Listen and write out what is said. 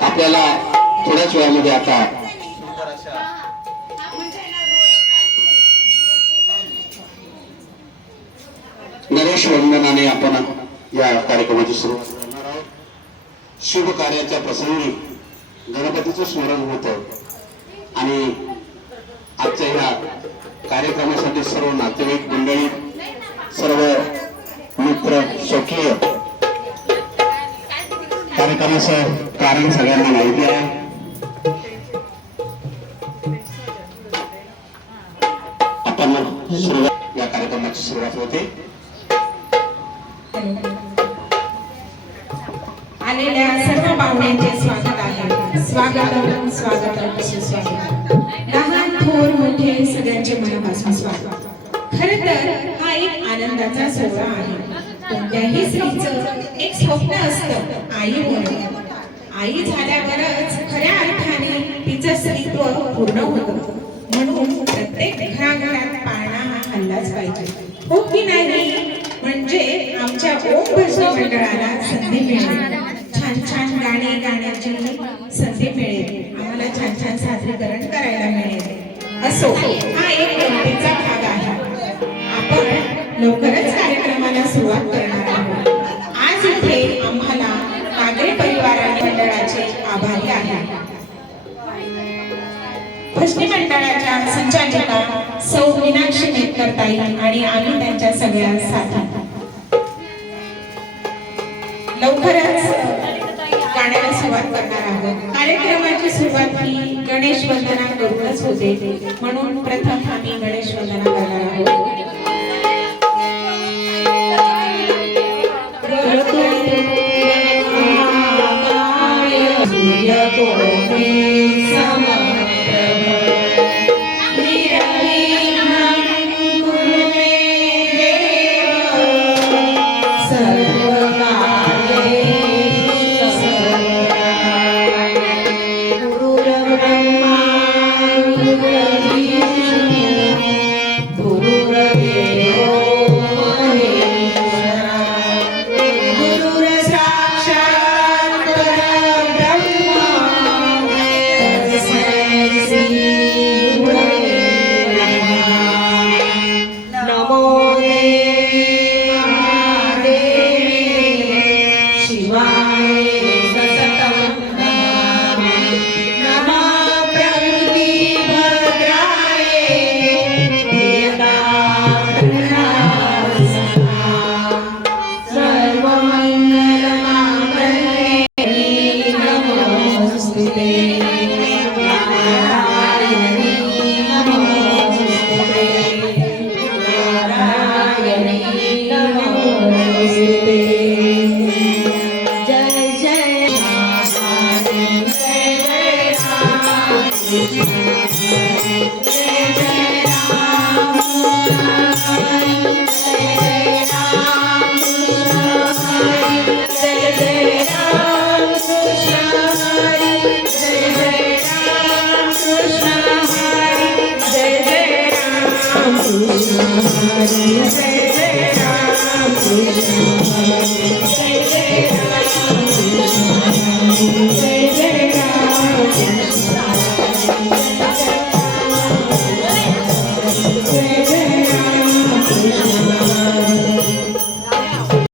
आपल्याला थोड्याच वेळामध्ये आता गणेश वंदनाने आपण या कार्यक्रमाची सुरुवात करणार आहोत. शुभ कार्याच्या प्रसंगी गणपतीचं स्मरण होतं. आणि आजच्या या कार्यक्रमासाठी सर्व नातेवाईक मंडळी सर्व त्याचं कारण सगळ्यांना माहिती आहे. आपण सुरुवात या कार्यक्रमाची सुरुवात होते. आलेल्या सर्व पाहुण्यांचे स्वागत आहे. स्वागतम स्वागतम सुस्वागत लहान थोर मोठे सगळ्यांचे मनापासून स्वागत. खर तर हा एक आनंदाचा सोहळा आहे. कोणत्याही स्त्रीचं एक स्वप्न असतं आई म्हणून आई झाल्यावरच खऱ्या अर्थाने तिचं स्त्रीत्व पूर्ण होतं. म्हणून प्रत्येक घराघरात पाळणा हा हल्लाच पाहिजे. हो की नाही? म्हणजे आमच्या ओम भजन मंडळाला संधी मिळेल. छान छान गाणी गाण्याची संधी मिळेल. आम्हाला छान छान सादरीकरण करायला मिळेल. असो हा एक गमतीचा भजनी मंडळाच्या संचालिका सौ मीनाक्षी मेतकर आणि आम्ही त्यांच्या सगळ्या साथी. लवकरच गाण्याला सुरुवात करणार आहोत. कार्यक्रमाची सुरुवात ही गणेश वंदना करूनच होते. म्हणून प्रथम आम्ही गणेश वंदना करणार आहोत.